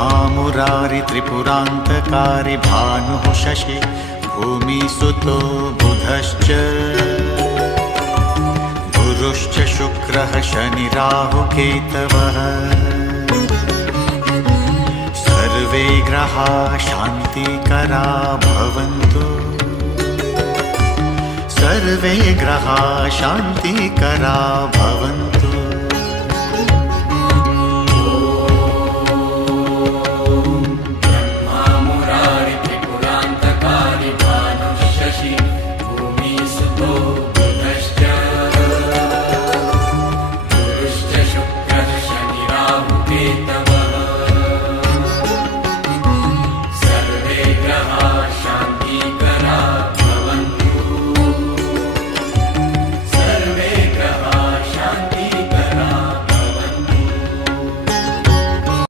महामुरारि त्रिपुरान्तकारी भानुः शशि भूमिसुतो बुधश्च गुरुश्च शुक्रः शनिराहुकेतवः सर्वे ग्रहाः शान्तिकरा भवन्तु सर्वे ग्रहाः शान्तिकरा भवन्तु।